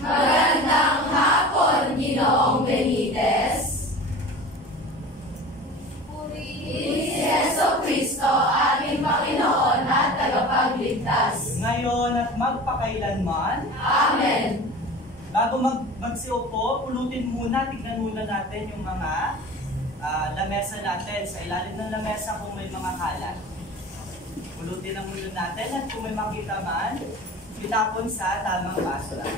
Magandang hapon, Ginoong Benitez. Purihin si Jesucristo, ating Panginoon at tagapagligtas. Ngayon at magpakailanman. Amen. Bago magsiupo, pulutin muna, tignan muna natin yung mga lamesa natin. Sa ilalim ng lamesa kung may mga kalat. Pulutin na muna natin at kung may makita man, itapon sa tamang basura.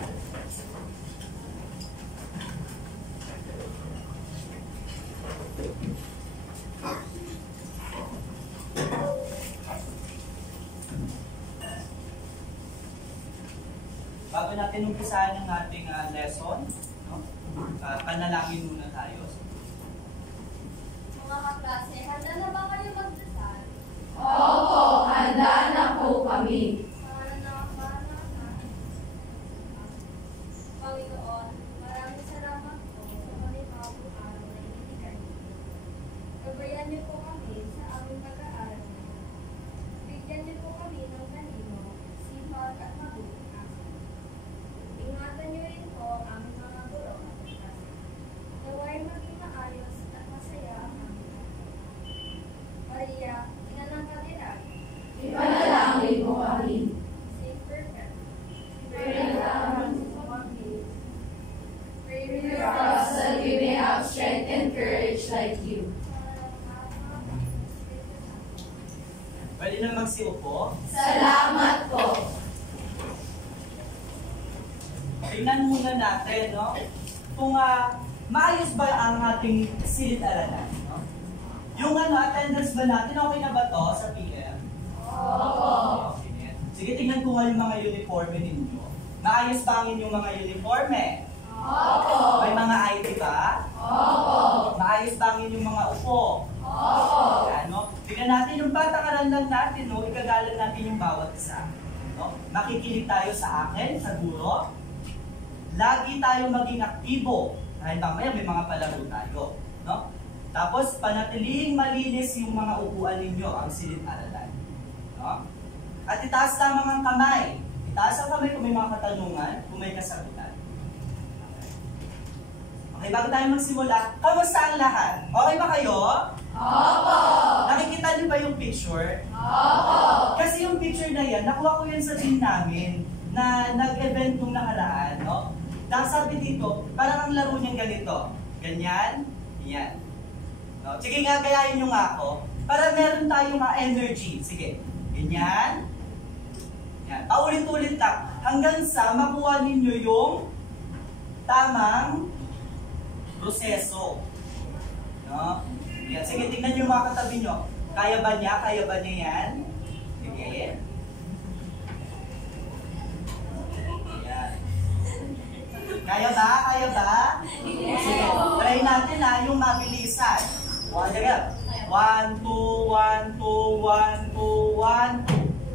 Bago natin umpisahan ang ating lesson, no? Panalangin muna tayo. Mga kaklase, handa na ba kayo magdasal? Opo, handa na po kami. Panginoon, maraming salamat po sa panibagong araw na ibinigay niyo. Gabayan niyo po kami sa aming pag-aaral. Bigyan niyo po kami ng talino, sipag at mabuting asal. Ingatan niyo rin po ang aming mga guro at klase. Naway maging maayos at masaya ang aming buhay. Maria, ina ng katilag, Ipanalangin mo kami. Saint Perfect, Pray for us that we may have strength and courage like you. Pwede na magsiupo. Salamat po. Tingnan muna natin, no? Kung maayos ba ang ating silid-aralan, no? Yung attendance ba natin, okay na ba to sa PM? Opo. Sige, tingnan ko nga yung mga uniforme ninyo. Maayos ba ang inyong mga uniforme? Opo. May mga ID ba? Opo. Maayos ba ang inyong mga upo? Opo. Ano? Tingnan natin yung patakaran lang natin, no? Ikagalan natin yung bawat isa. No? Makikinig tayo sa akin, sa guro. Lagi tayo maging aktibo. Dahil mamaya may mga palaro tayo. No? Tapos, panatiling malinis yung mga upuan ninyo, ang silid-aralan. No? At itaas lamang ang kamay. Itaas ang kamay kung may mga katanungan, kung may kasagutan. Okay, bago tayo magsimula, kamusta ang lahat? Okay ba kayo? Opo. Nakikita niyo ba yung picture? Opo. Kasi yung picture na yan, nakuha ko yan sa team namin na nag-event nung nakaraan, no? Dahil sabi dito, parang ang laro niyan ganito. Ganyan, yan. No? Sige nga, gayahin nyo nga ako. Para meron tayong energy. Sige, ganyan. Yan. Paulit-ulit lang. Hanggang sa makuha ninyo yung tamang proseso. No? Yan. Sige, tingnan nyo yung mga katabi nyo. Kaya ba niya? Kaya ba niya yan? Sige. Yan. Kaya ba? Kaya ba? Sige. Try natin yung mabilisan. 1, 2, 1, 2, 1, 2, 1, 2.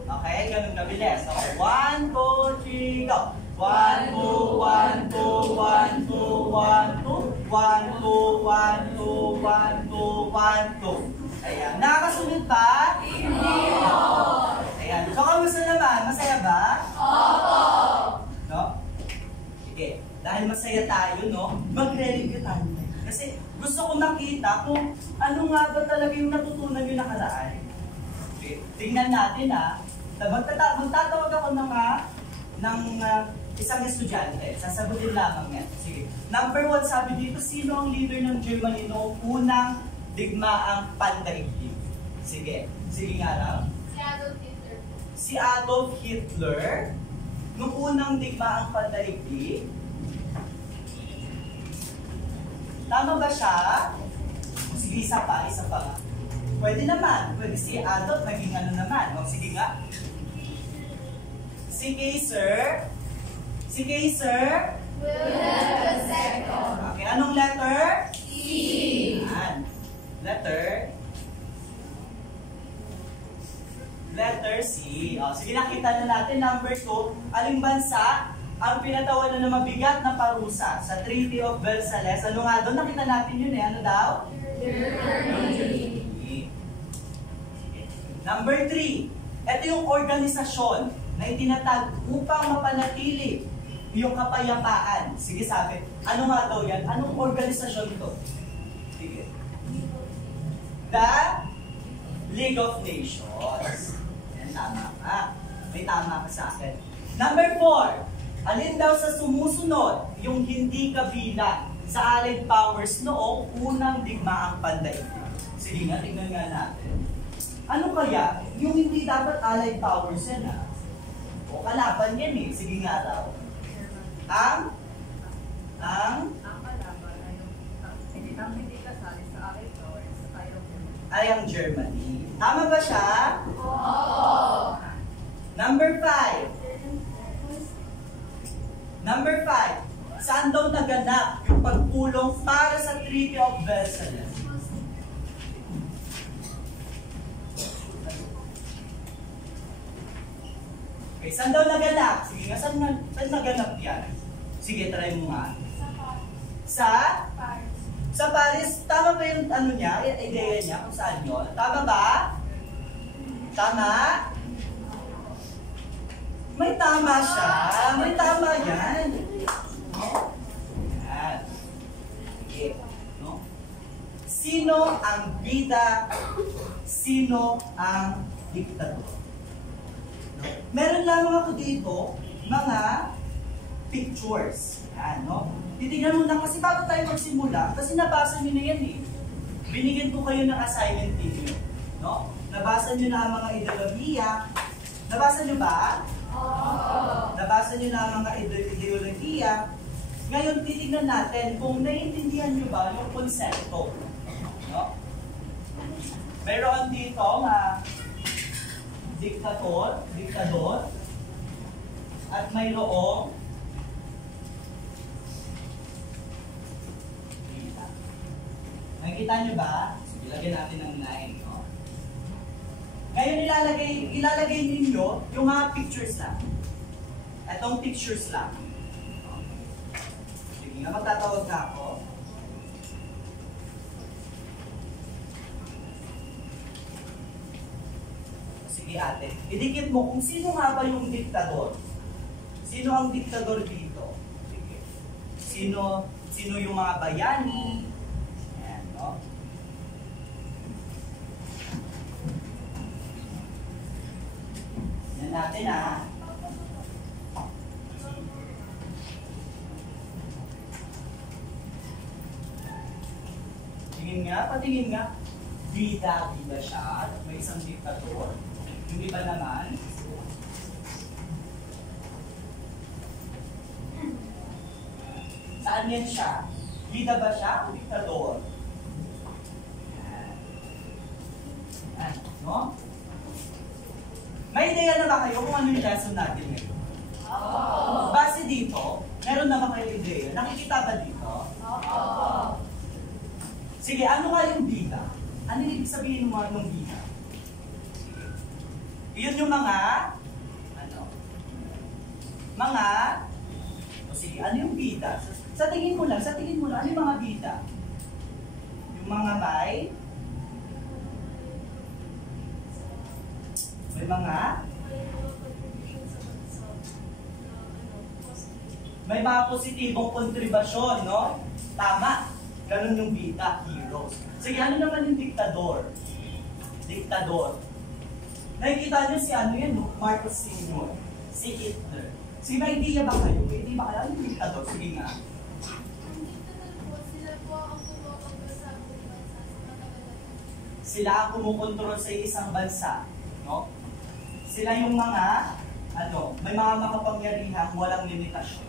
Okay, ganun kabilis. Okay, 1, 2, 3, go. 1, 2, 1, 2, 1, 2, 1, 2. 1, 2, 1, 2, 1, 2, 1, 2. Ayan. Nakakasunod ba? Hindi po. Ayan. So, kamusta naman? Masaya ba? Opo. No? Sige. Dahil masaya tayo, no? Magre-review tayo. Kasi gusto ko makita kung ano nga ba talaga yung natutunan nyo nakaraan. Okay. Tingnan natin, magtatawag ako ng isang estudyante. Sasagutin lamang yan. Sige. Number 1, sabi dito, sino ang leader ng Germany noong unang digmaang pandaigdig? Sige. Sige nga lang. si Adolf Hitler. Si Adolf Hitler, noong unang digmaang pandaigdig, tama ba siya? Sige, isa pa. Pwede naman. Pwede si Adolf, naging ano naman. O, sige nga. Si Kaiser. Wilhelm II. Okay, anong letter? C. Yan. Letter C. O, sige, nakita na natin. Number 2, aling bansa ang pinatawanan na mabigat na parusa sa Treaty of Versailles? Ano nga doon? Nakita natin yun Ano daw? Germany. Number 3, ito yung organisasyon na itinatag upang mapanatili yung kapayapaan. Sige, sabi. Ano nga daw yan? Anong organisasyon to? Sige. The League of Nations. Yan, tama ka. May tama ka sa akin. Number 4. Alin daw sa sumusunod yung hindi kabilang sa Allied Powers noong unang digmaang pandaigdig? Sige nga, tingnan nga natin. Ano kaya? Yung hindi dapat Allied Powers yan ha? O kalaban yan eh. Sige nga daw. Ang kalaban ay hindi kasali sa Allied Powers ay ang Germany. Tama ba siya? Oo. Number 5. Number 5. Saan daw naganap yung pagpulong para sa Treaty of Versailles? Okay, saan daw naganap? Sige nga, saan naganap yan? Sige, try mo nga. Sa Paris. Tama ba yung ano niya, ideya niya kung saan yun? Tama ba? Tama? May tama siya. May tama yan. Yan. Sige. No? Sino ang bida? Sino ang diktador? No? Meron lamang ako dito mga pictures. Yan, no? Titignan mo na kasi bago tayo magsimula, kasi nabasa nyo na yan eh. Binigyan ko kayo ng assignment ninyo. No? Nabasa nyo na ang mga ideolohiya. Nabasa nyo ba? Nabasa nyo na ang mga ideolohiya. Ngayon, titignan natin kung naiintindihan nyo ba yung konsepto. No? Mayroon dito na diktador, at mayroong bida. Nakikita nyo ba? Sige, lagyan natin ng 9. No? Ngayon, ilalagay ninyo yung mga pictures lang. Itong pictures lang. Sige nga, magtatawag na ako. Sige ate, idikit mo kung sino nga ba yung diktador. Sino ang diktador dito? Sige. Sino yung mga bayani? Ayan, no? Yan natin ha. Tingin nga, patingin nga. Bida siya. May isang diktador. Yung iba naman, saan yan siya? Bida ba siya o diktador? Yan. No? May ideya na ba kayo kung ano yung lesson natin ngayon? Oo. Base dito, meron na ba kayo ideya? Nakikita ba dito? Oo. Sige, ano nga yung bida? Ano yung ibig sabihin ng bida? Iyon yung mga, sige, ano yung bida? Sa tingin mo lang, ano yung mga bida? Yung mga may mga positibong kontribusyon, no? Tama. Ganun yung bida, heroes. Sige, ano naman yung diktador? Nakikita niyo si ano yan, no? Marcos Sr. Si Hitler. Sige, may idea ba kayo? May idea ba kayo? Ano yung diktador? Sige nga. Sila ang kumukontrol sa isang bansa. No? Sila yung mga, may mga makapangyarihang walang limitasyon.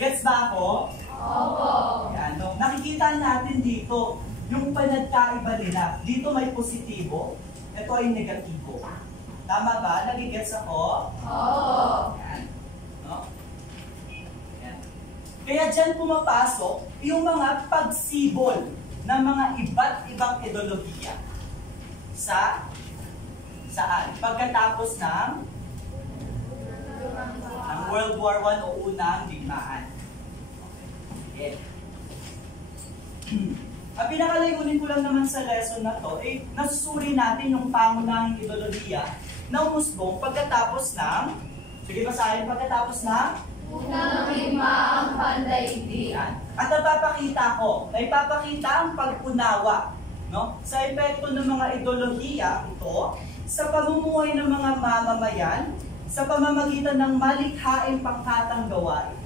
Gets ba ako? Oo. Yan, no? Nakikita natin dito, yung panagkaiba nila. Dito may positibo, ito ay negatibo. Tama ba? Nagigets ako? Oo. Yan. No? Yan. Kaya dyan pumapasok yung mga pagsibol ng mga iba't ibang ideolohiya saan? Pagkatapos ng World War I o unang digmaan. Okay. Ang pinakalayunin ko lang naman sa lesson na to, nasusuri natin yung pangunahing ideolohiya ng Musbong pagkatapos ng, sige basahin, pagkatapos ng Unang lima ang pandaigdig. Yan. At naipapakita ang pag-unawa, no? Sa epekto ng mga ideolohiya ito sa pamumuhay ng mga mamamayan sa pamamagitan ng malikhaing pangkatang gawain.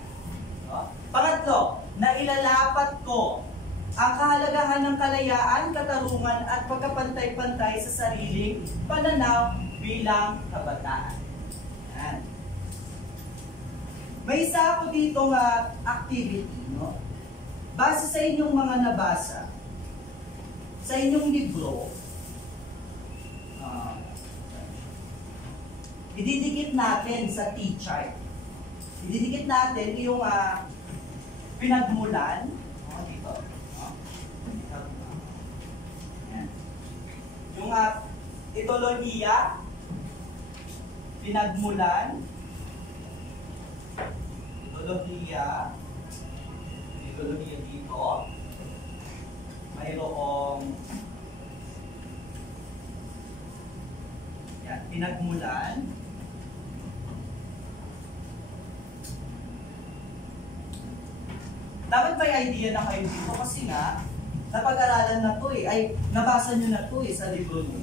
No? Pangatlo, na ilalapat ko ang kahalagahan ng kalayaan, katarungan at pagkapantay-pantay sa sariling pananaw bilang kabataan. Yan. May isa ako ditong activity, no? Base sa inyong mga nabasa, sa inyong libro, ididikit natin sa T-chart. Ididikit natin yung pinagmulan. Dito. Yan. Yung ideolohiya, pinagmulan, ideolohiya dito, mayroong yan, pinagmulan, dapat may idea na kayo dito kasi nga napag-aralan na to ay nabasa nyo na to sa libro nyo.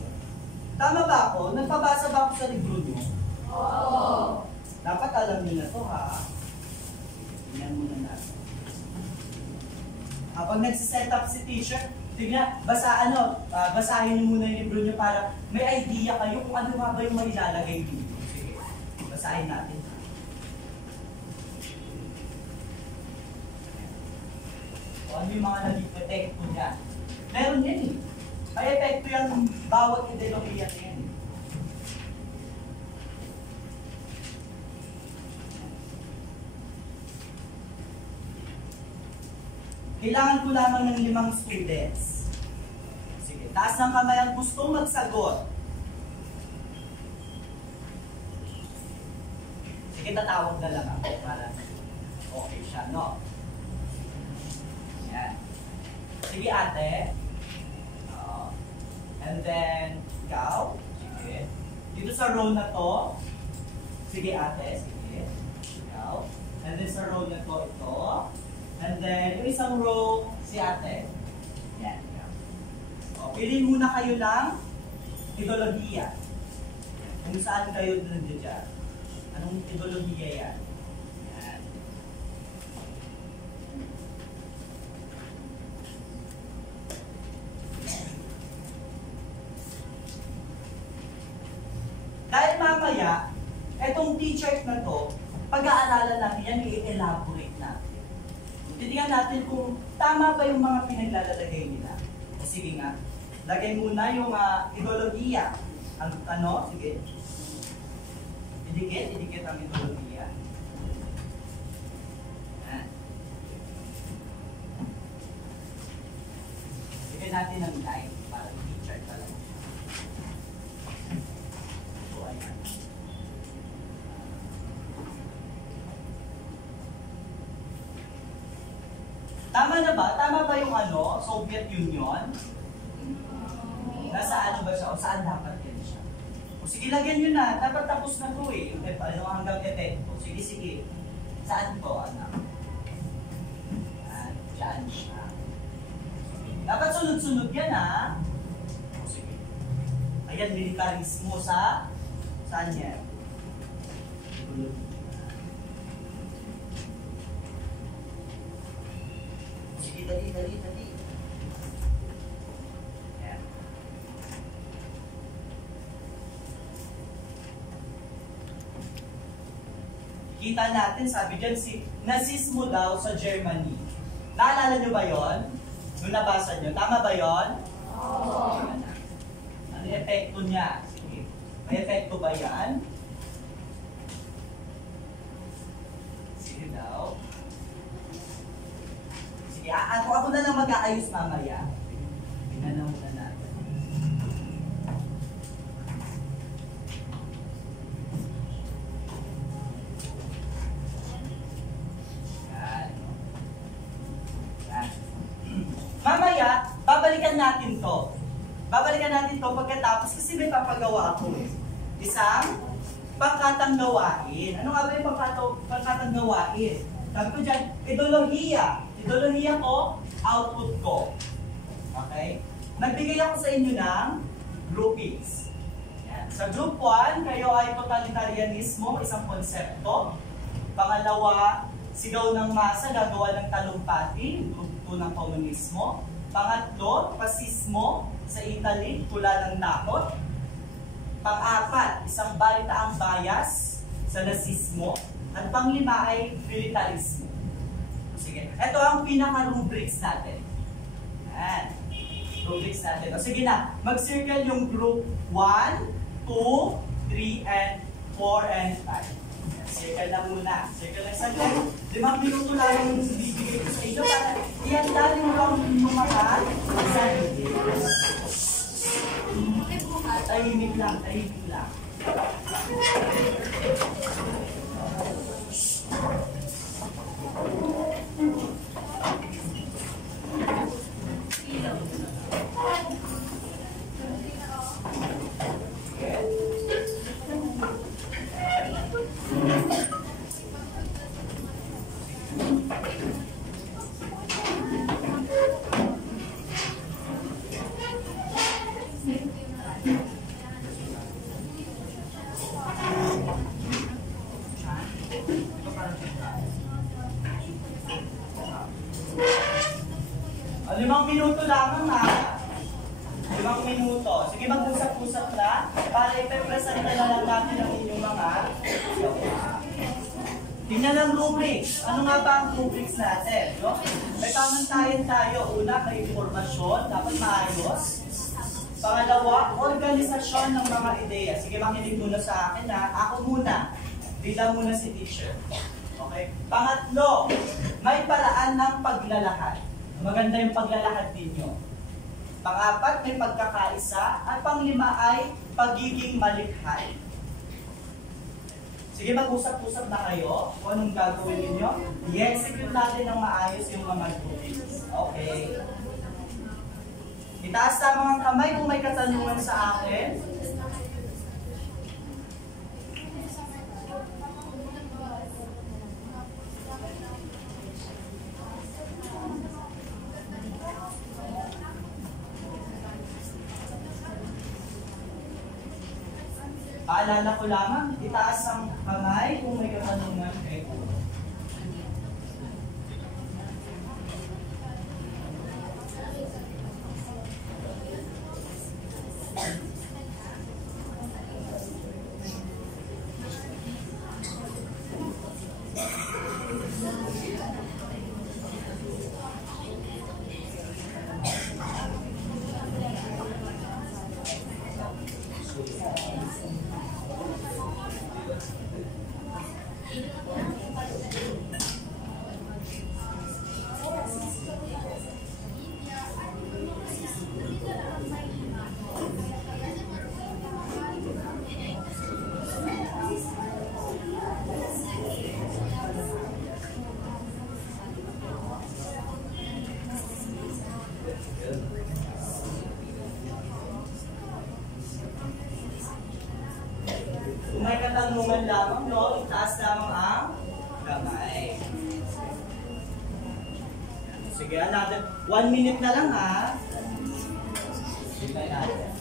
Tama ba ako? Nagpabasa ba ako sa libro nyo? Oo. Dapat alam nyo na to ha. Tingnan muna natin. Pag nagsiset up si teacher, tignan, basahin nyo muna yung libro nyo para may idea kayo kung ano ba yung mailalagay dito. Sige, basahin natin. Ano yung mga naging epekto niya? Meron yan eh. May epekto yung bawat ideolohiya yan eh. Kailangan ko lamang ng 5 students. Sige, taas ng kamay ang gustong magsagot. Sige, tatawag na lang ako para okay siya, no? Yan. Sige, ate. And then, ikaw. Sige. Dito sa row na to. Sige, ate. Sige. Ikaw. And then sa row na to, ito. And then, yung isang row, si ate. Yan. O, piliin muna kayo ng ideolohiya. Kung saan kayo nandiyan dyan. Anong ideolohiya yan? Yan. Dahil mamaya, etong t-shirt na to, pag-aaralan natin yan, i-elaborate natin. Titingnan natin kung tama ba yung mga pinaglalagay nila. Sige nga, lagay muna yung ideolohiya. Ang ano, sige. Idikit ang ideolohiya. Yan. Sige natin ang line para i-chart talaga. So, ayan. Tama na ba? Tama ba yung Soviet Union? Nasa ano ba siya? O saan dapat yan siya? O sige, lagyan nyo na. Dapat tapos na to eh. Hanggang epekto. Sige. Saan to, anak? Diyan siya. Dapat sunod-sunod yan, ha? O sige. Ayan, militarismo sa... Saan yan? Sige, dali. Ayan. Kita natin, sabi dyan, si nazismo daw sa Germany. Naalala nyo ba yon? Nung nabasa nyo, tama ba yon? Oo. Ano yung epekto niya? Sige. May epekto ba yan? Sige daw. Sige, ako na lang mag-aayos mamaya. Tingnan na muna natin. Mamaya, babalikan natin to. Babalikan natin to pagkatapos kasi may papagawa ako eh. Isang pangkatang gawain. Ano nga ba yung pangkatang gawain? Sabi ko dyan, ideolohiya. Ideolohiya ko, output ko. Okay? Nagbigay ako sa inyo ng groupings. Yan. Sa group 1, kayo ay totalitarianismo, isang konsepto. Pangalawa, sigaw ng masa, gagawa ng talumpati, group 2 ng komunismo. Pangatlo, fasismo sa Italy, tula ng takot. Pang-apat, isang balitaang bias sa nazismo. At panglima ay militarismo. Sige, ito ang pinaka-rubrics natin. Yan. Rubrics natin. O sige na, mag-circle yung group 1, 2, 3, and 4, and 5. Circle na muna. Circle na isang lang. 5 minuto lang yung bibigay ko sa inyo para ihanda yung lang mga sarili. Tahimik lang, tahimik lang. O, 5 minuto lamang ha. 5 minuto. Sige, mag-usap-usap na para ipepresent na lang natin ang inyong mga tingnan ang rubrics. Ano nga ba ang rubrics natin? No? May pamantayan tayo. Una, may informasyon. Dapat maayos. Pangalawa, organisasyon ng mga ideya. Sige, makinig muna sa akin ha. Ako muna. Bida muna si teacher. Okay? Pangatlo, may paraan ng paglalakad. Maganda yung paglalakad ninyo. Pang-apat, may pagkakaisa. At panglima ay pagiging malikhain. Sige, mag-usap-usap na kayo kung anong gagawin ninyo. I-execute natin ng maayos yung mga groupings. Okay. Itaas sa mga kamay kung may katanungan sa akin. Paalala ko lamang, itaas ang kamay kung may katanungan kayo. Kung may katanungan lamang, no, itaas lamang ang kamay. Sige, another 1 minute na lang ha. Sige natin.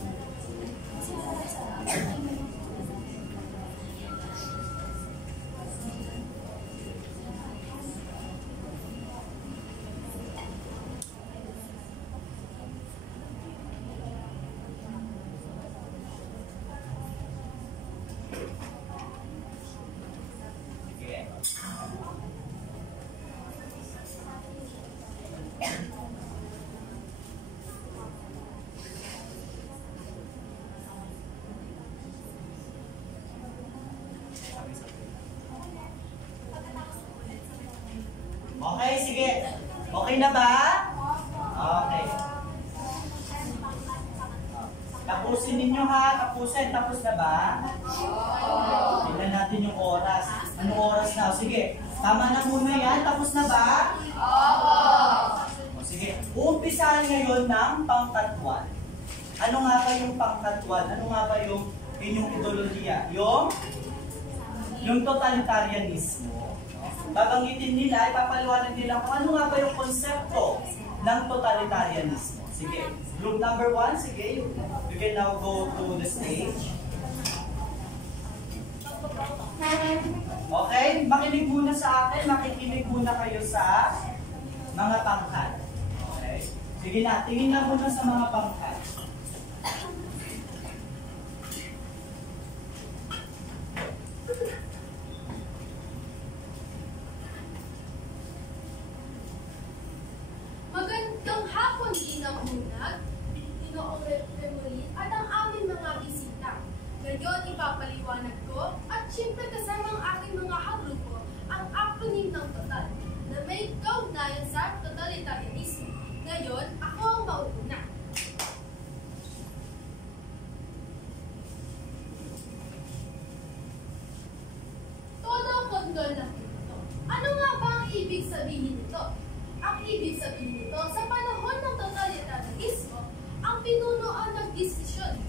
Okay, sige. Okay na ba? Okay. Tapusin ninyo ha. Tapusin. Tapos na ba? Tingnan natin yung oras. Anong oras na? Sige. Tama na muna yan. Tapos na ba? O, sige. Uumpisahan ngayon ng pangkatwan. Ano nga ba yung pangkatwan? Ano nga ba yung inyong ideolohiya? Yung yung totalitarianismo. No? Babanggitin nila, ipapaliwanag nila kung ano nga ba yung konsepto ng totalitarianismo. Sige, group number 1, sige, you can now go to the stage. Okay, makinig muna sa akin, makikinig muna kayo sa mga pangkat. Okay, sige na, tingin na muna sa mga pangkat. Magandang hapon, Ginang Unag, Ginoong Remulit, at ang aming mga bisita. Ngayon, ipapaliwanag ko, at siyempre kasama ang aking mga hagrupo, ang acronym ng TOTAL, na may kaugnayan sa totalitarianismo. Ngayon, ako ang mauuna. Todo kondol na ito. Ano nga ba ang ibig sabihin nito? Ang ibig sabihin nito, sa panahon ng totalitarianismo, ang pinuno ang nagdesisyon.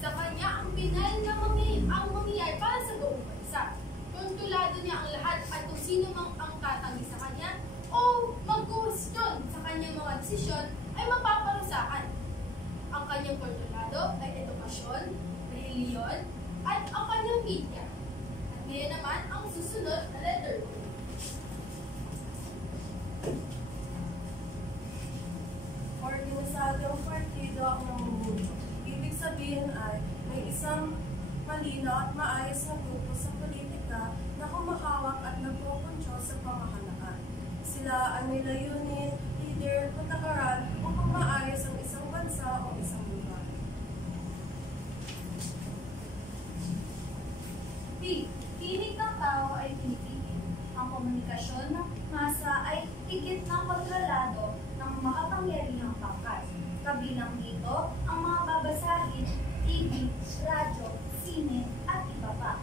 Sa kanya, ang pinal na mangyayari para sa buong bansa. Kontrolado niya ang lahat at kung sino mang ang tatangi sa kanya o mag-question sa kanyang mga desisyon ay mapaparusahan. Ang kanyang kontrolado ay edukasyon, reliyon, at ang kanyang media. At ngayon naman, ang susunod na letter ko. Organisadong partido ang namumuno. Ibig sabihin ay may isang malinaw at maayos na grupo sa politika na humahawak at nagpupunsyo sa pamahalaan. Sila ang may layunin, leader, patakaran upang maayos ang isang bansa o isang lugar. B. Tinig ng tao ay pinipigil. Ang komunikasyon ng masa ay higit na kontrolado ng makapangyarihang pangkat. Kabilang dito ang mga babasahin, TV, radyo, sine, at iba pa.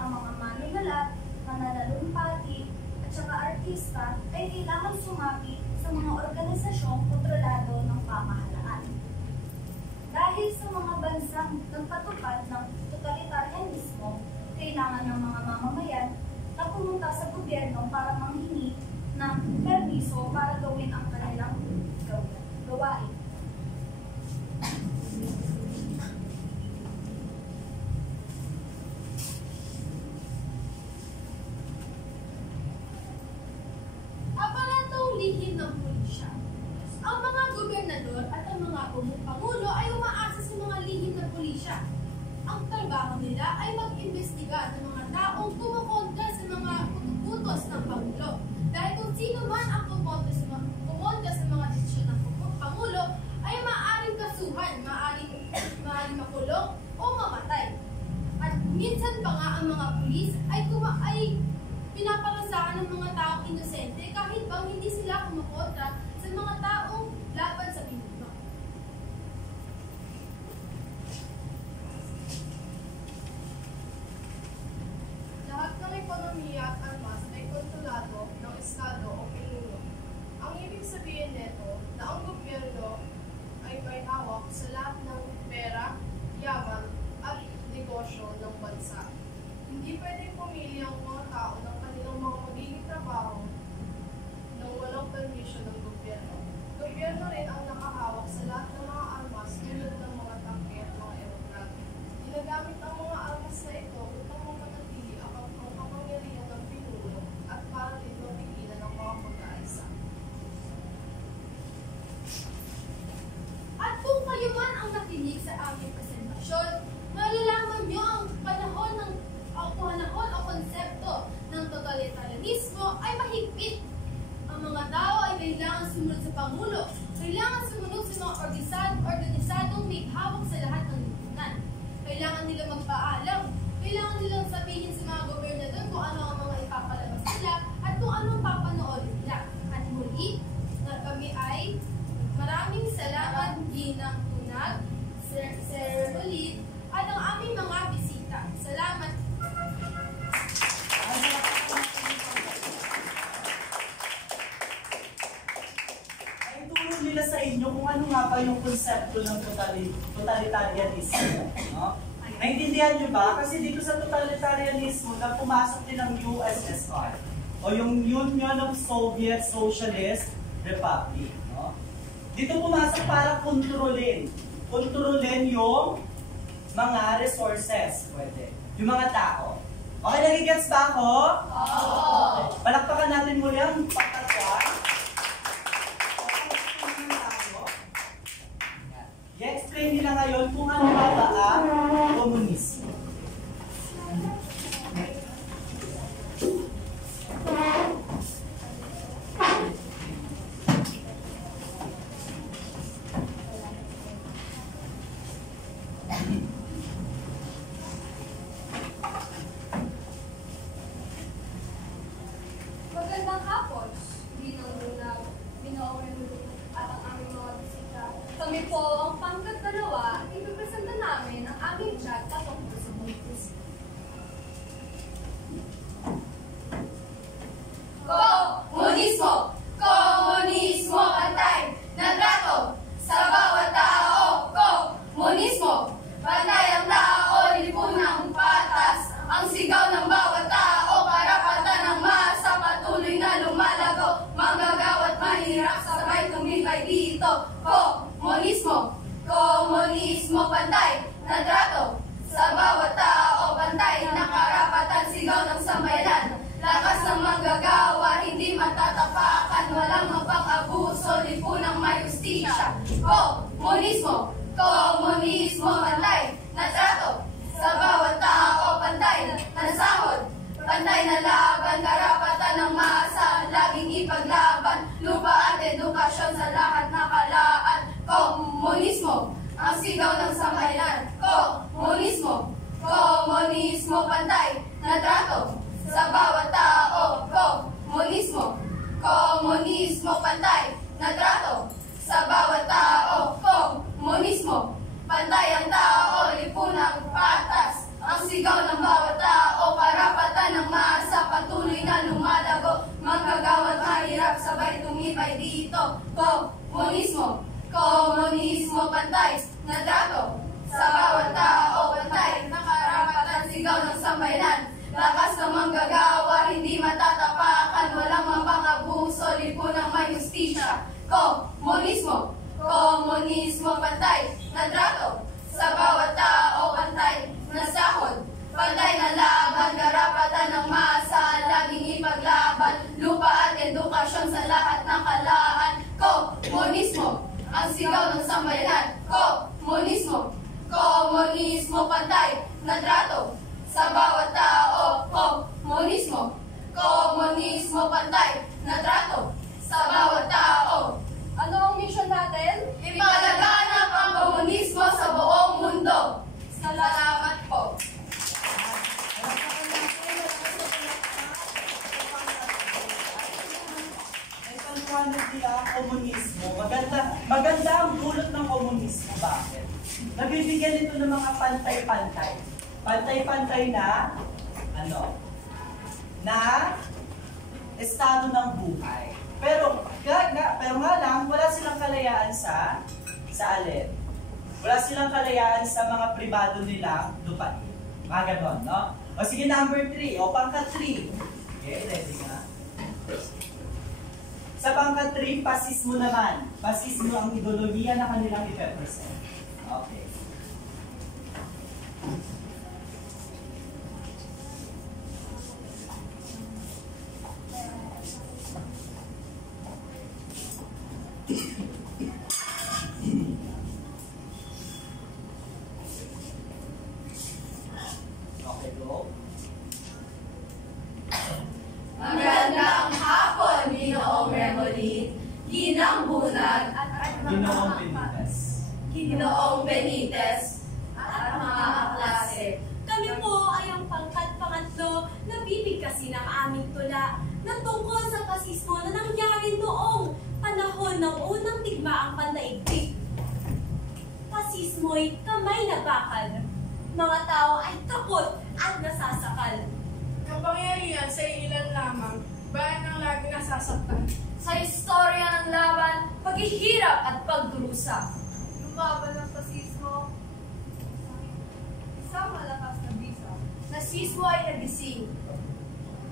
Ang mga manunulat, mananalumpati, at saka artista ay kailangan sumapi sa mga organisasyong kontrolado ng pamahalaan. Dahil sa mga bansang nagpatupad ng totalitarianismo, kailangan ng mga mamamayan na pumunta sa gobyerno para manghingi ng permiso para gawin ang kanilang gawain. Aparatong lihim ng pulisya. Ang mga gobernador at ang mga pangulo ay umaasa sa mga lihim ng pulisya. Ang trabaho nila ay mag-imbestiga ng mga taong kumukontra sa mga utos ng Pangulo. Dahil kung sino man ang kumontra sa mga desisyon ng Pangulo ay maaaring kasuhan, maaaring makulong o mamatay. At minsan pa nga ang mga pulis ay pinaparusahan ng mga taong inosente kahit bang hindi sila kumukontra sa mga taong laban sa pinuno. Lahat ng ekonomiya at armas ay kontrolado ng Estado o pinuno. Ang ibig sabihin nito na ang gobyerno ay may hawak sa lahat ng pera, yaman, at negosyo ng bansa. Hindi pwedeng pumili ang mga tao ng kanilang mga magiging trabaho nang walang permisyon ng gobyerno. Gobyerno rin ang nakahawak sa lahat ng mga armas tulad ng mga tangke at mga eroplano. Ginagamit ang mga armas na ito upang mapanatili ang kapangyarihan ng pinuno at para din mapigilan ang mga pag-aisa. At kung kayo man ang nakinig sa aming presentasyon, malalaman nyo ang panahon o konsepto ng totalitarianismo ay mahigpit. Ang mga tao ay kailangan sumunod sa Pangulo, kailangan sumunod sa mga organisadong may hawak sa lahat ng lipunan. Kailangan nila magpaalam, kailangan nilang sabihin sa mga gobernador kung ano ang mga ipapalabas nila at kung ano ang papanoorin nila. At muli, na kami ay maraming salamat, Ginang Unag, Sir Remulit, at ang aming mga bisita. Salamat. Ay turo nila sa inyo kung ano nga ba yung konsepto ng totalitarianismo. No? Naintindihan niyo ba? Kasi dito sa totalitarianismo na pumasok din ang USSR o yung Union of Soviet Socialist Republic. No? Dito pumasok para kontrolin yung mga resources. Pwede. Yung mga tao. Okay, nagigets ba ako? Oo. Palakpakan natin muli ang pagkatwa. I-explain nila ngayon kung ano ba ang komunismo. Magandang hapon. Binoong at ang aming mga bisita. Kami po ang pangkat dalawa at ipipresenta namin ang aming chat patungkol sa komunismo. Komunismo! Komunismo pantay na trato sa bawat tao. Komunismo! Pantay ang tao, lipunang patas. Ang sigaw ng bawat tao, karapatan ng masa, patuloy na lumalago. Manggagaw at mahirap, sabay tumibay dito. Komunismo! Komunismo pantay na trato sa bawat tao. Pantay na karapatan, sigaw ng sambayanan. Lakas ng manggagawa, hindi matatapakan. Walang mapang-abuso, lipunang may justisya. Komunismo! Komunismo pantay na trato sa bawat tao. Pantay na sahod, pantay na laban. Karapatan ng masa, laging ipaglaban. Lupa at edukasyon sa lahat na kalaan. Komunismo, ang sigaw ng sambayanan. Komunismo! Komunismo pantay na trato sa bawat tao. Komunismo! Komunismo pantay na trato sa bawat tao. Komunismo! Pantay ang tao, lipunang patas. Ang sigaw ng bawat tao, karapatan ng masa, patuloy na lumalago. Manggagaw at mahirap, sabay tumibay dito. Komunismo! Komunismo pantay na trato sa bawat tao. Pantay na karapatan, sigaw ng sambayanan. Lakas ng manggagawa, hindi matatapakan. Walang mapang-abuso, lipunang may justisya. Komunismo! Komunismo pantay na trato sa bawat tao. Pantay na sahod, pantay na laban. Karapatan ng masa, laging ipaglaban. Lupa at edukasyon sa lahat ng kalaan. Komunismo, ang sigaw ng sambayanan. Komunismo! Komunismo pantay na trato sa bawat tao. Komunismo! Komunismo pantay na trato sa bawat tao. Ano ang mission natin? Ipalaganap ang komunismo sa buong mundo. Salamat po. Ay, paliwanag nila ang komunismo. Maganda ang dulot ng komunismo. Bakit? Nabibigyan ito ng mga pantay-pantay. Pantay-pantay na, na estado ng buhay. Pero nga lang, wala silang kalayaan sa alin. Wala silang kalayaan sa mga pribado nilang lupain. Mga ganon, no? O sige, number 3. O pangkat 3. Okay, ready nga. Sa pangkat 3, pasismo naman. Pasismo ang ideolohiya na kanilang ipepresent. Okay. Okay, go. Magandang hapon, Ginoong Remolit, Ginang Bunag, Ginoong Benitez. Ginoong Benitez, at mga kaklase. Kami po ay ang pangkat-pangatlo na bibigkasin ng aming tula na tungkol sa pasismo na nangyari noong panahon ng unang digmaang pandaigdig. Pasismo'y kamay na bakal. Mga tao ay takot at nasasakal. Kapangyarihan sa ilan lamang, bayan ang lagi nasasaktan. Sa istorya ng laban, paghihirap at pagdurusa. Lumaban ng pasismo isang malakas na bisa. Nasismo ay nagising.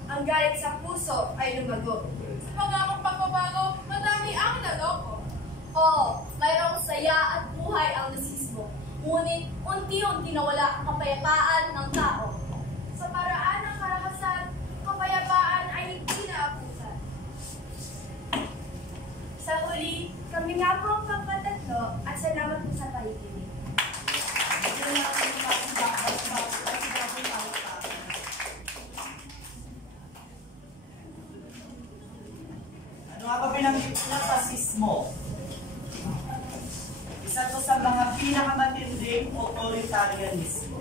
Ang galit sa puso ay lumago. Sa pangakong pagbabago, madami ang naloko. Oo, mayroong saya at buhay ang nasismo. Ngunit unti-unti nawala ang kapayapaan ng tao. Sa paraan ng karakasan, kapayapaan ay hindi naabutan. Sa huli, kami nga po ang pagpatatlo at salamat po sa pakikinig. Ano nga ba binanggit na pasismo? Isa to sa mga pinakamatinding authoritarianismo.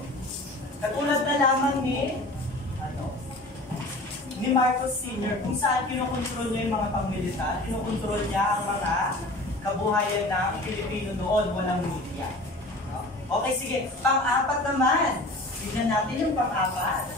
Katulad na lamang ni Marcos Sr. kung saan kinokontrol niya yung mga pangmilitar, kinokontrol niya ang mga kabuhayan ng Pilipino noon, walang media. No? Okay, sige. Pang-apat naman. Tignan natin yung pang-apat.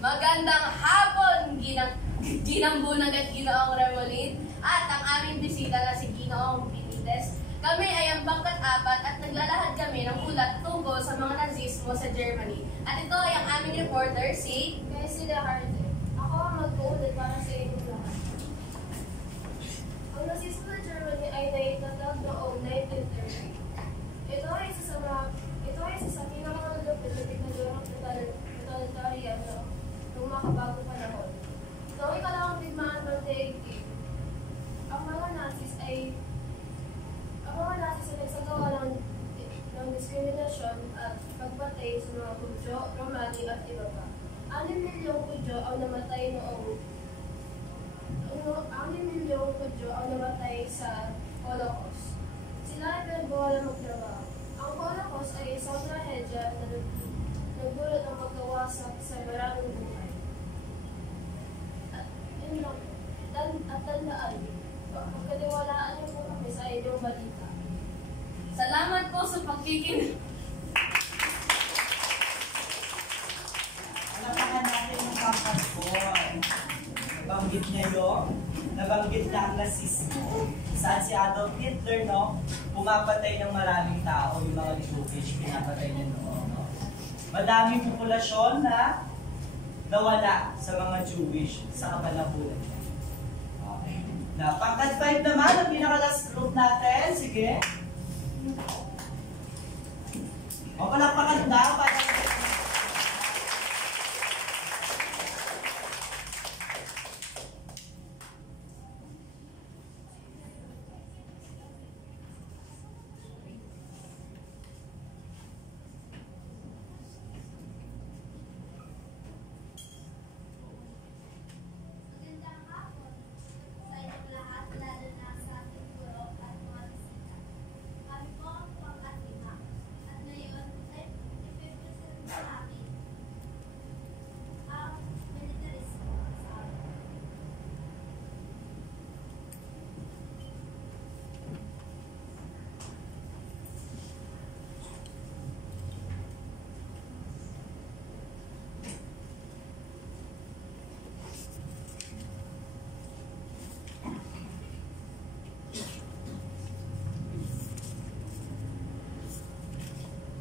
Magandang hapon, Ginambunag at Ginoong Remolin at ang aming bisita na si Ginoong Benitez. Kami ay ang Bangkat 4 at naglalahad kami ng ulat tungkol sa mga nazismo sa Germany. At ito ay ang aming reporter, si Sila Hardy. Ako ang mag-uulat para sa inyo lahat. Ang nasismo ng Germany ay naitatag noong 1930. Ito ay isa sa pinakamalupit na diktadoryang totalitarian noong makabagong panahon. Noong ikalawang digmaan ng daigdig, ang mga Nazis ay nagsagawa ng diskriminasyon at pagpatay sa mga Hudyo, Romani at iba pa. 6 milyong Hudyo ang namatay sa Holocaust. Sila ay pinagbawalan magtrabaho. Ang Holocaust ay isang trahedya na nagdulot ng pagkawasak sa maraming buhay. At tandaan, pagkatiwalaan niyo po kami sa inyong balita. Salamat po sa pagkikinig. Alapahan natin yung pangkatpon. Nabanggit niya ang rasismo. Saan si Adolf Hitler, pumapatay ng maraming tao, yung mga Jewish, pinapatay niya noon. Madaming populasyon na nawala sa mga Jewish sa kapanahunan niya. Okay. Na pangkat 5 naman, ang pinaka-last group natin. Sige. O, palakpakan na para Magandang hapon sa inyong lahat, lalo na sa ating guro at mga bisita. Kami po ang pang-atima at ngayon ay ipipresent sa amin ang militarismo sa amin.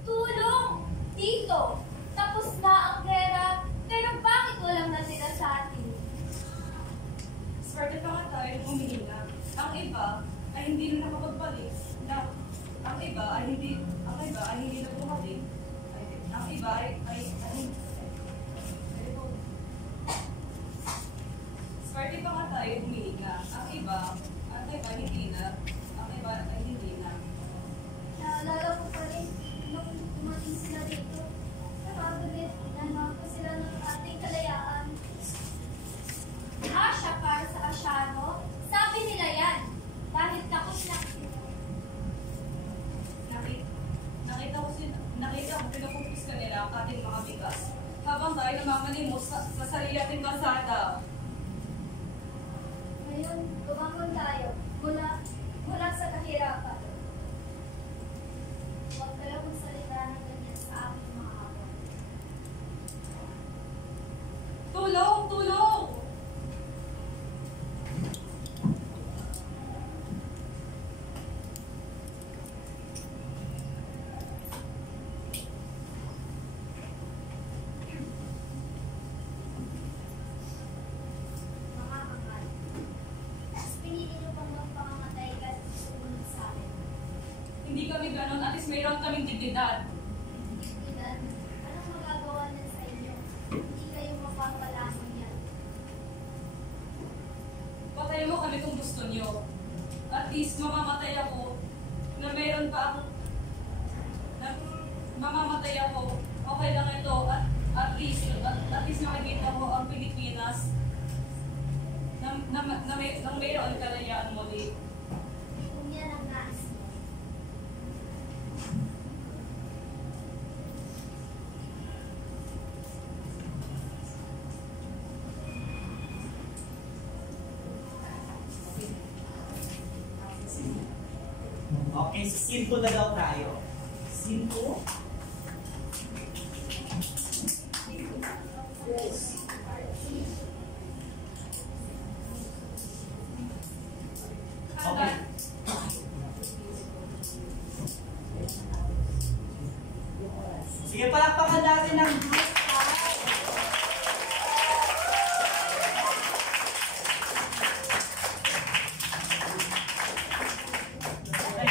Tulong! Dito! Tapos na ang gera, pero bakit walang natira sa atin? Swerte pa nga tayo humihinga. Ang iba ay hindi na nakapagbalik. Ang iba ay hindi na bumalik. Ang iba ay swerte pa nga tayo humihinga. Ang iba hindi na. Naalala ko pa rin nung dumating sila dito. Nakagalit, nanawag ko sila ng ating kalayaan. Asya para sa Asyano? Sabi nila yan. Dahil takot na Nakita ko pinakumpis ka nila ang ating mga bigas. habang tayo namamanimos sa sarili ating kalsada. Ngayon, lumangon tayo mula sa kahirapan. Huwag kayo magsalita ng ganyan sa aking mga kapwa. Tulong! Tulong! Mga angal. Mas pinili niyo pang magpakamatay kasi sumunod sa akin. Hindi kami ganon, at least mayroon kaming dignidad. Dignidad, anong magagawa niyan sa inyo? Hindi kayo mapapalamon yan. Patayin mo kami kung gusto niyo. At least mamamatay ako na mayroon pa akong mamamatay ako. Okay lang ito. At least makikita ko ang Pilipinas na mayroon kalayaan muli. Kung yan ang nais mo. Okay, so simple na daw tayo. Simple. Okay. Sige, palakpakan natin ang group. Okay.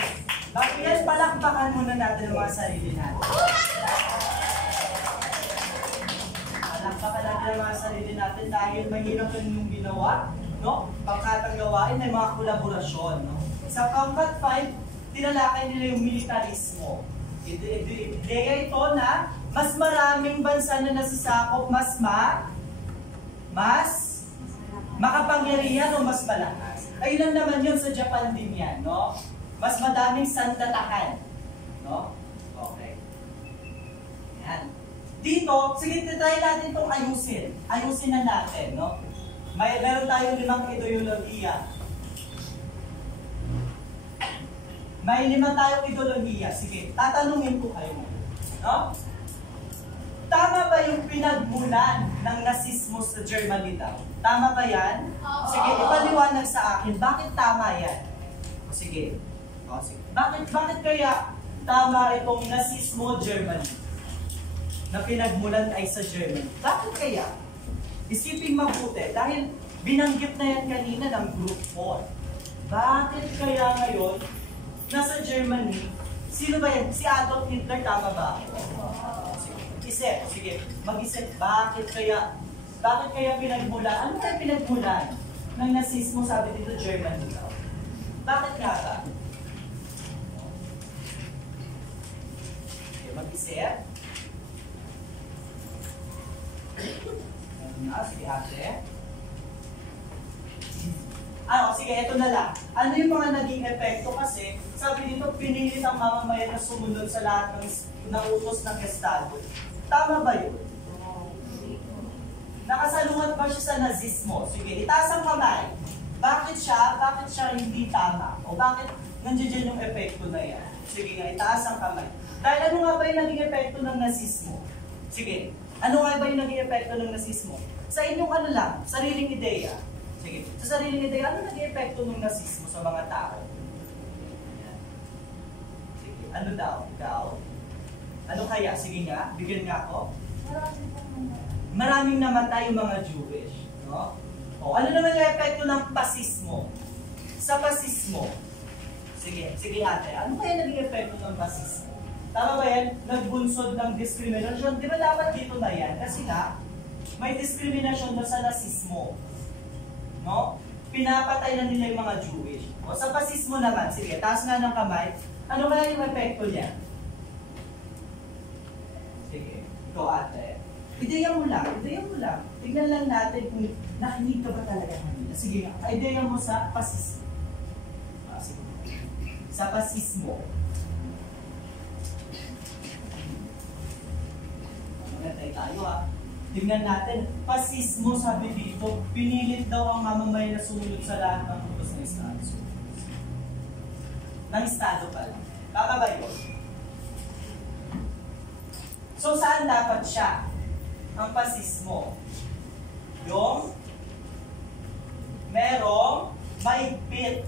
Bago yan, palakpakan muna natin ang mga sarili natin. Palakpakan natin ang mga sarili natin dahil mahirap yung ginawa, no? Pagkatang gawain, may mga kolaborasyon, no? Sa Pangkat 5, tinalakay nila yung militarismo. Ideya ito na mas maraming bansa na nasasakop, mas makapangyarihan o mas malakas. Ayun lang naman yun sa Japan din yan, no? Mas madaming sandatahan, no? Okay. Yan. Dito, sige, try natin itong ayusin. Ayusin na natin, no? Meron tayong 5 ideolohiya. May 5 tayong ideolohiya. Sige, tatanungin ko kayo. No? Tama ba yung pinagmulan ng nasismo sa Germany daw? Tama ba yan? Sige, ipaliwanag sa akin. Bakit tama yan? Sige. Sige. Bakit kaya tama itong nasismo Germany? Na pinagmulan ay sa Germany. Bakit kaya? Isipin mabuti. Dahil binanggit na yan kanina ng Group 4. Bakit kaya ngayon nasa Germany, sino ba yan? Si Adolf Hitler, tama ba? Sige, sige, mag-isip, bakit kaya pinagmulan? Ano kaya pinagmulan ng nasismo, sabi dito, Germany daw? Bakit nga ba? Okay, mag-isip. Si ate. Sige, ito na lang. Ano yung mga naging epekto kasi, sabi dito, pinilit ang mamamayan na sumunod sa lahat ng utos ng Estado. Tama ba yun? Nakasalungat ba siya sa nazismo? Sige, itaas ang kamay. Bakit siya hindi tama? O bakit nandiyan yung epekto na yan? Sige nga, itaas ang kamay. Dahil ano nga ba yung naging epekto ng nazismo? Sige, ano nga ba yung naging epekto ng nazismo? Sa inyong ano lang, sariling ideya. Sige, sa sariling ideya, ano naging epekto ng nazismo sa mga tao? Sige, ano daw? Ano kaya? Sige nga, bigyan nga ako. Maraming namatay yung mga Jewish. No? O, ano naman yung epekto ng pasismo? Sa pasismo, sige ate, ano kaya naging epekto ng pasismo? Tama ba yan? Nagbunsod ng discrimination. Di ba dapat dito na yan? Kasi nga, may discrimination na sa nasismo. No? Pinapatay na nila yung mga Jewish. O, sa pasismo naman, sige, taas nga ng kamay, ano kaya yung epekto niya? Sige, ito ate. Ideya mo lang. Tignan lang natin kung nakinig ka ba talaga kanina. Sige nga, ideya mo sa pasismo. Sige. Sa pasismo. Magantay tayo ha. Tingnan natin, pasismo sabi dito, pinilit daw ang mamamayan na sumunod sa lahat ng utos ng Estado. Ng Estado pala. Tama ba yun? So saan dapat siya? Ang pasismo. Yung merong mahigpit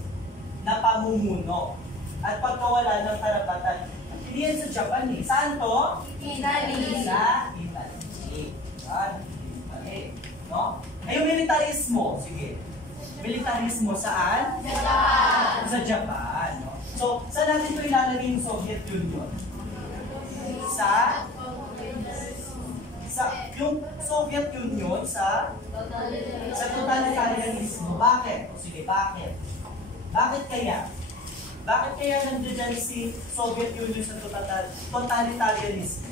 na pamumuno at pagkawala ng karapatan. Hindi yan sa Japan eh. Saan to? Italy. Sa Italy. Yan. Italy. No? Ay, yung militarismo. Sige. Militarismo saan? Japan. Sa Japan. No? So, saan natin ito ilalagay yung Soviet Union? Sa yung Soviet Union sa totalitarianismo. Bakit? O sige, bakit? Bakit kaya? Bakit kaya nandiyan si Soviet Union sa totalitarianismo?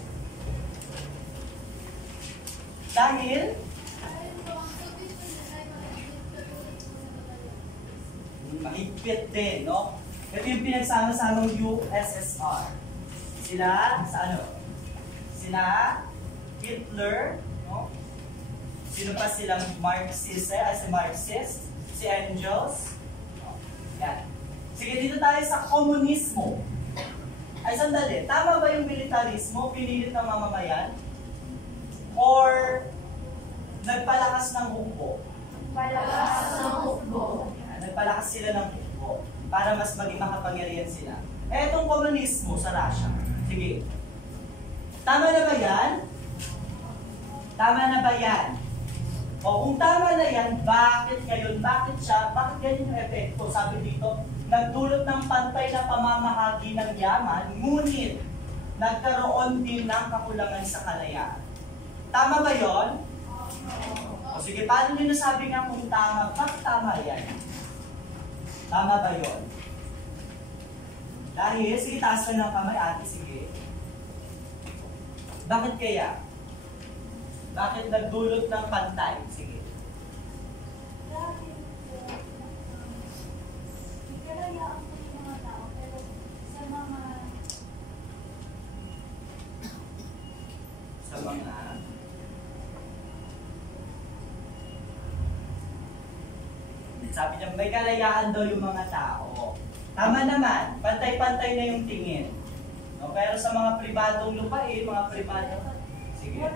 Dahil mahigpit din, no? Ito yung pinagsama-samang USSR. Sila, sa ano? Sila, Hitler, no? Sino pa silang Marxist, si Marxist, si Engels. No? Yan. Sige, dito tayo sa komunismo. Ay, sandali. Tama ba yung militarismo, pinilit ng mamamayan? Or nagpalakas ng hukbo? Palakas ng hukbo. Yan, nagpalakas sila ng hukbo para mas maging makapangyarihan sila. Etong komunismo sa Russia. Sige. Tama na ba yan? Tama na ba yan? O kung tama na yan, bakit ngayon? Bakit siya? Bakit ganyan yung epekto? Sabi dito, nagdulot ng pantay na pamamahagi ng yaman, ngunit nagkaroon din ng kakulangan sa kalayaan. Tama ba yon? O sige, paano nyo nasabi nga kung tama? Bakit tama yan? Tama ba yon? Dahil, sige, taas ka ng kamay, ate, sige. Bakit kaya? Bakit nagdulot ng pantay? Sige. Kalayaan po yung mga tao, pero sa mga sabi niya, may kalayaan daw yung mga tao. Tama naman, pantay-pantay na yung tingin. No? Pero sa mga pribadong lupain, mga pribadong... Sige.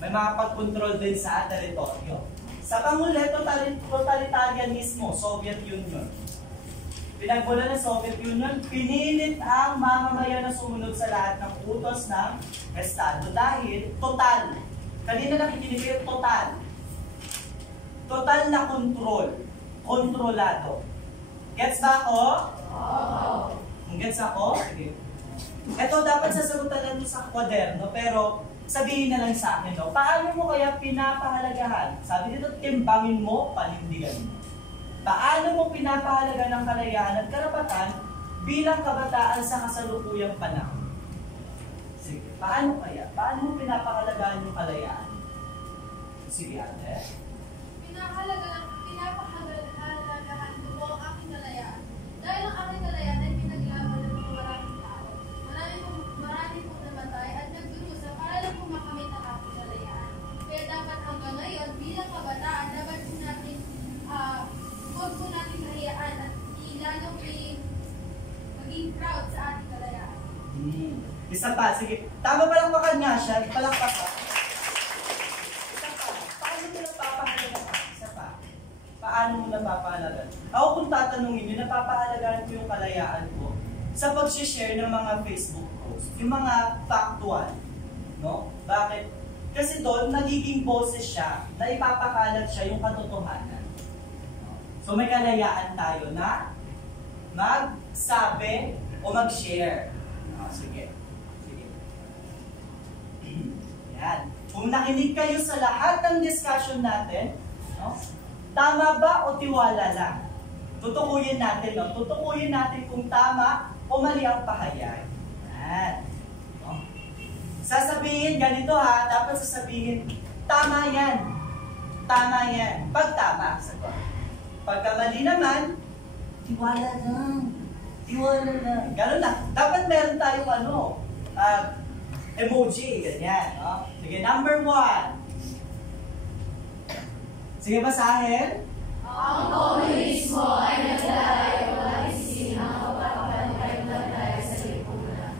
May makapag-control din sa teritoryo. Sa panghuli, totalitarianismo, Soviet Union. Pinagmula ng Soviet Union, pinilit ang mamamayan na sumunod sa lahat ng utos ng Estado dahil total. Kanina nakikinig total. Total na control. Kontrolado. Gets ba ako? Oo. Gets ako? Sige. Ito dapat sasagutan lang sa kwaderno, pero sabihin na lang sa akin, no? Paano mo kaya pinapahalagahan? Sabi dito, timbangin mo, panindigan mo. Paano mo pinapahalaga ng kalayaan at karapatan bilang kabataan sa kasalukuyang panahon? Sige, paano kaya? Paano mo pinapahalagahan yung kalayaan? Sige, ate. Pinapahalagahan ko ang aking kalayaan. Dahil ang aking kalayaan ay pinaglaban ng mga maraming tao. Marami pong namatay at nagdurusa para lang po makamit ang aking kalayaan. Kaya dapat hanggang ngayon, bilang kabataan, dapat po natin huwag po natin kahiyaan at lalong maging proud sa ating kalayaan. Isa pa, sige. Tama palakpakan nga siya. Palakpak ka. Isa pa. Paano mo napapahalagaan? Isa pa. Paano mo napapahalagaan? Ako kung tatanungin nyo, napapahalagaan ko yung kalayaan ko sa pag-share ng mga Facebook posts. Yung mga factual. No? Bakit? Kasi doon, nagiging boses siya na ipapakalat siya yung katotohanan. So may kalayaan tayo na magsabi o mag-share. Sige. Sige. Yan. Kung nakinig kayo sa lahat ng discussion natin, no? Tama ba o tiwala lang? Tutukuyin natin, no? Tutukuyin natin kung tama o mali ang pahayag. Yan. No? Sasabihin, ganito ha, dapat sasabihin, tama yan. Tama yan. Pag tama, sagot. Pagka mali naman, tiwala lang. Tiwala lang. Ganun na. Dapat meron tayong emoji, ganyan. No? Sige, number 1. Sige, basahin. Ang komunismo ay naglalayo at isinang kapagpapantay-pantay sa lipunan.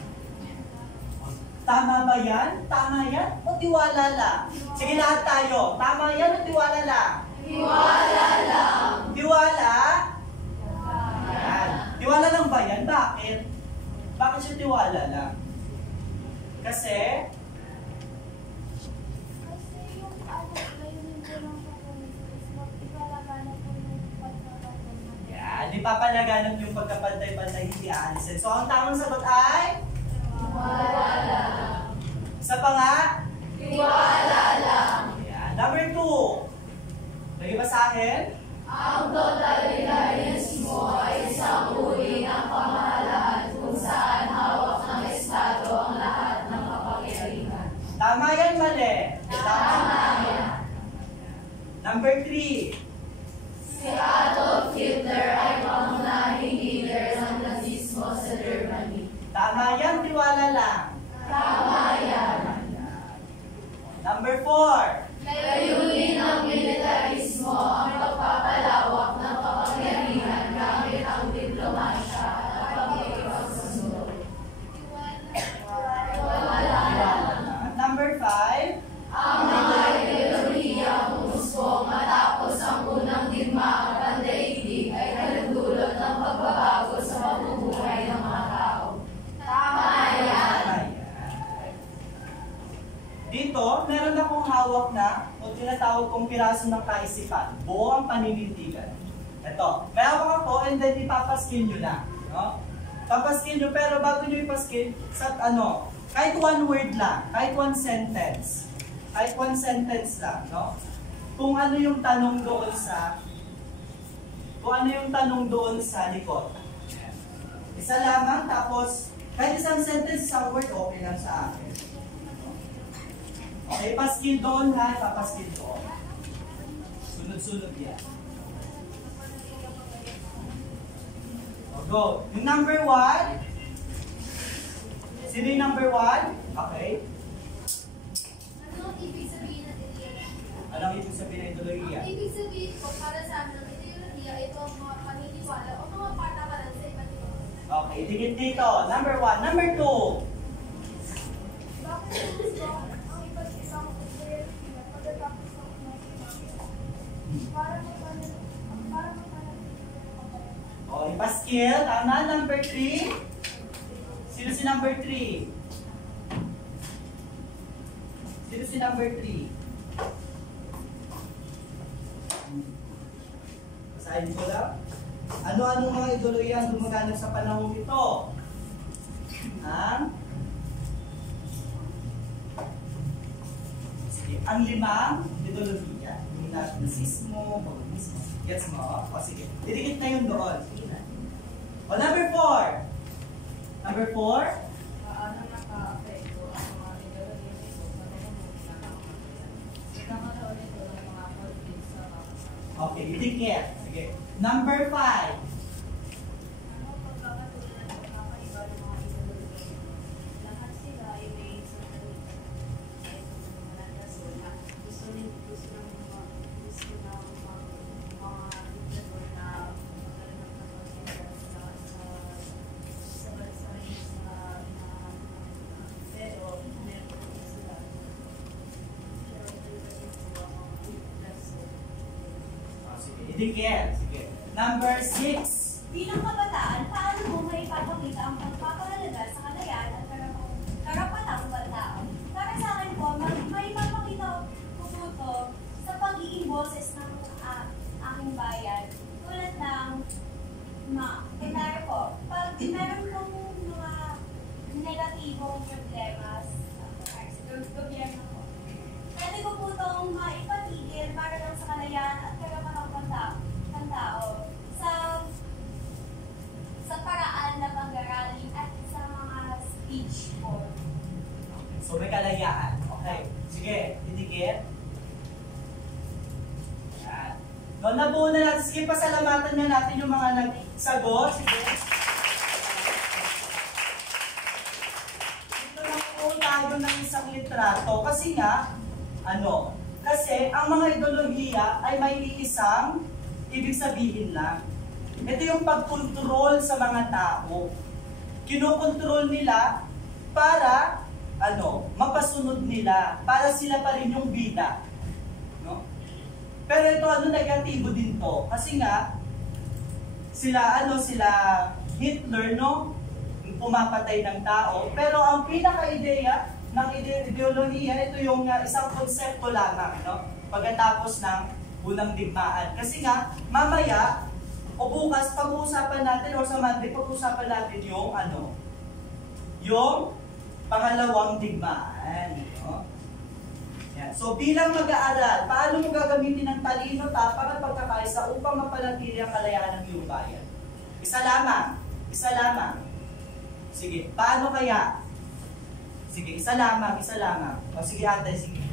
Tama ba yan? Tama yan? O tiwala lang? Sige, lahat tayo. Tama yan o tiwala lang? Tiwala lang. Tiwala? Yan. Tiwala lang ba yan? Bakit? Bakit siya tiwala lang? Kasi yung layunin po ng komunismo is magpapalaganap po ng pagkakataon. yan, di papalaganap yung pagkapantay-pantay, hindi aalisin. So, ang tamang sagot ay? Tiwala lang. Isa pa nga? Tiwala lang. Yan. Number 2. Lagi ba sa akin? Ang totalitarianismo ay isang uri ng pamahalaan kung saan hawak ng Estado ang lahat ng kapangyarihan. Tama yan, mali? Tama yan. Number 3. Si Adolf Hitler ay pangunahing leader ng nazismo sa Germany. Tama yan, tiwala lang. Tama yan. Number 4. Layunin ng militarismo ang pagpapalawak ng kapangyarihan gamit ang diplomasya at pagkikipagsundo. Tiwala lang. At number 5. Ang mga ideolohiyang gusto matapos ang unang digmaang pandaigdig ay nagdulot ng pagbabago sa pamumuhay ng mga tao. Tama yan. Dito, meron akong hawak na o tinatawag kong piraso ng kaisipan. Buo ang paninindigan. Ito, may hawak ako and then ipapaskin nyo na. No? Papaskin nyo, pero bago nyo ipaskin, sa kahit one word lang, kahit one sentence. Kahit one sentence lang, no? Kung ano yung tanong doon sa likod. Isa lamang, tapos kahit isang sentence, isang word, okay lang sa akin. Okay, paskil doon ha, papaskil doon. Sunod-sunod yan. O, go. Yung number 1. Sino yung number 1? Okay. Ano ang ibig sabihin ng ideolohiya? Anong ibig sabihin ng ideolohiya? Ang ibig sabihin po para sa amin ng ideolohiya, ito ang mga paniniwala o mga patakaran sa iba't ibang. Okay, dikit dito. Number 1. Number 2. Bakit gusto ang iba't ibang ideolohiya pagkatapos ng para magpanatili ang kapayapaan? Okay, paskil. Tama. Number 3. Sino si number 3? Sino si number 3? Basahin ko lang. Ano-anong mga ideolohiya ang gumaganap sa panahon ito? Sige, ang 5 ideolohiya. Yung nazismo, komunismo. Gets mo? O sige, didikit na yun doon. Sige na. O number 4. Number 4. Paano naka-apekto ang mga ideolohiya nito sa pamumuhay ng nagkakaroon nito ng mga conflict sa Okay, didikit. Sige. Number 5. Ano pagkakatulan at pagkakaiba ng mga ideolohiya? Lahat sila ay may isang salita. Kahit mga rason na gusto ng mga diktator na magkaroon ng pagkakaiba sa bansa pero meron din sila. Pero talaga ito ang mga rason. Sige, didikit. Sige. Number 6. Bilang kabataan, paano mo maipapakita ang pagpapahalaga sa kalayaan at karapatang pantao? Para sa akin po, maipapakita ko po ito sa pagiging boses ng aking bayan. Tulad ng, kunwari po, pag meron pong mga negatibong problema sa gobyerno po, pwede ko po itong maipatigil para lang sa kalayaan at karapatang pantao sa paraan na pag-arali at sa mga speech po. So may kalayaan. Okay. Sige, didikit. Yan. Doon nabuo na natin. Sige, pasalamatan na natin yung mga nagsagot. Sige. Ito na po tayo. tayo ng isang litrato kasi nga, kasi ang mga ideolohiya ay may iisang ibig sabihin lang. Ito yung pagkontrol sa mga tao. Kinokontrol nila para, mapasunod nila, para sila pa rin yung bida. No? Pero ito, negatibo din to. Kasi nga, sila Hitler, no? Pumapatay ng tao. Pero ang pinaka-ideya ng ideolohiya, ito yung isang konsepto lamang, no? Pagkatapos ng unang digmaan. Kasi nga, mamaya, o bukas, pag-uusapan natin, or sa Monday, pag-uusapan natin yung, yung pangalawang digmaan. No? Yan. So, bilang mag-aaral, paano mo gagamitin ng talino, tapang at pagkakaisa upang mapanatili ang kalayaan ng iyong bayan? Isa lamang. Isa lamang. Sige, paano kaya? Sige, isa lamang. O sige ate, sige.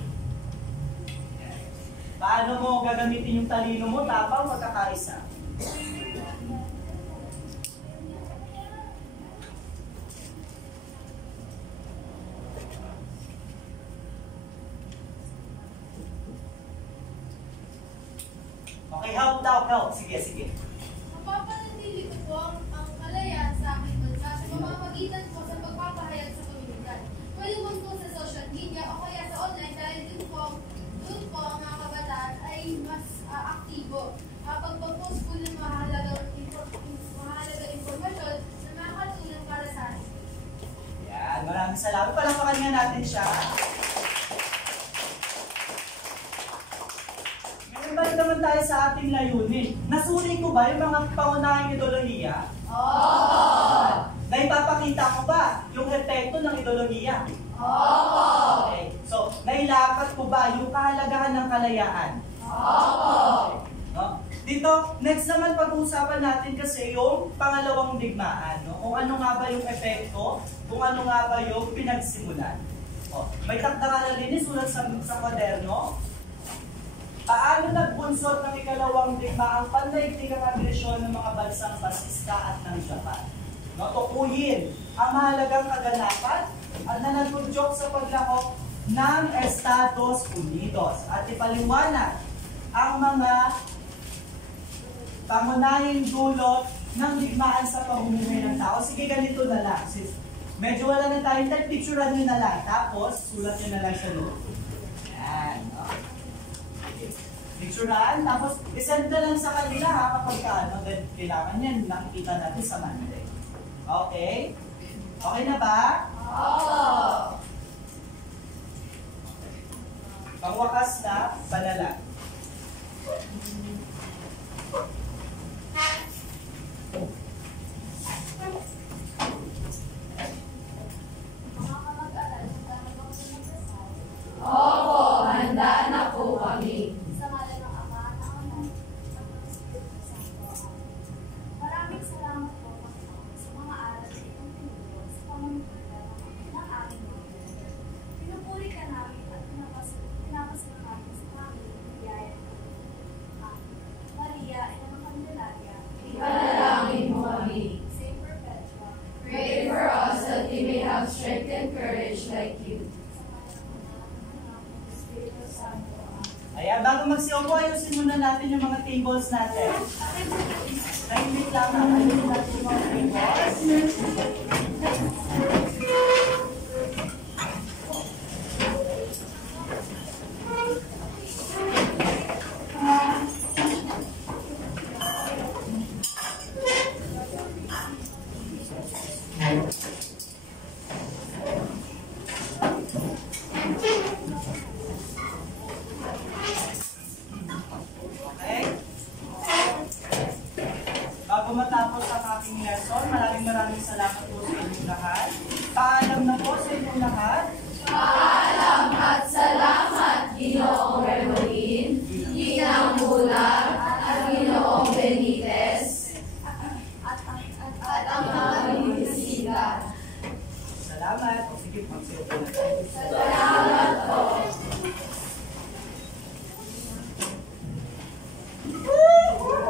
Paano mo gagamitin yung talino mo, tapang magkakaisa? Okay, help. Sige. Mapapanatili ko po ang kalayaan sa aking bansa sa pamamagitan po sa pagpapahayag sa komunidad. Maliban po sa social media o kaya sa online dahil doon po ang mga kabataan ay mas aktibo. Pagpapost po ng mahalagang impormasyon na makakatulong para sa akin. Yan, maraming salamat. Palakpakan nga natin siya. Balik naman tayo sa ating layunin. Nasuri ko ba yung mga pangunahing ideolohiya? Oo! Naipapakita ko ba yung epekto ng ideolohiya? Oo! Okay. So, nailapat ko ba yung kahalagahan ng kalayaan? Oo! Okay. No? Dito, next naman pag-uusapan natin kasi yung pangalawang digmaan. No? Kung ano nga ba yung epekto, kung ano nga ba yung pinagsimulan. May takdakaran din sulat sa kwaderno. Paano nagbunsod ng ikalawang digma ang pandaigdigang agresyon ng mga bansang Basista at ng Japan? No, tukuyin ang mahalagang kaganapan at nanatudyok sa paglahok ng Estados Unidos at ipaliwanag ang mga pangunahing dulot ng digmaan sa pamumuhay ng tao. Sige, ganito na lang. Medyo wala na tayong time, picturean nyo na lang. Tapos, sulat nyo na lang sa loob. Yan. Okay. Picturean, tapos isend na lang sa kanila kapag kailangan yan, nakikita natin sa Monday. Okay? Okay na ba? Oo! Pangwakas na, panalangin. Opo, handa na po kami. Maraming salamat po sa mga aral na itong tinuturo sa pamumuhay ng aming mga. Pinupuri ka namin at pinapasalamat namin sa aming biyaya. Maria, ina ng Candelaria, Ipanalangin mo kami. Saint Perpetua, Pray for us that we may have strength and courage like you. Ayan, bago magsiupo, ayusin muna natin yung mga tables natin. Tahimik lang, ayusin natin yung mga tables. Matapos ang aking lesson, maraming salamat po sa inyong lahat. Paalam na po sa inyong lahat. Paalam at salamat, Ginoong Rebolin, Ginang Bulag,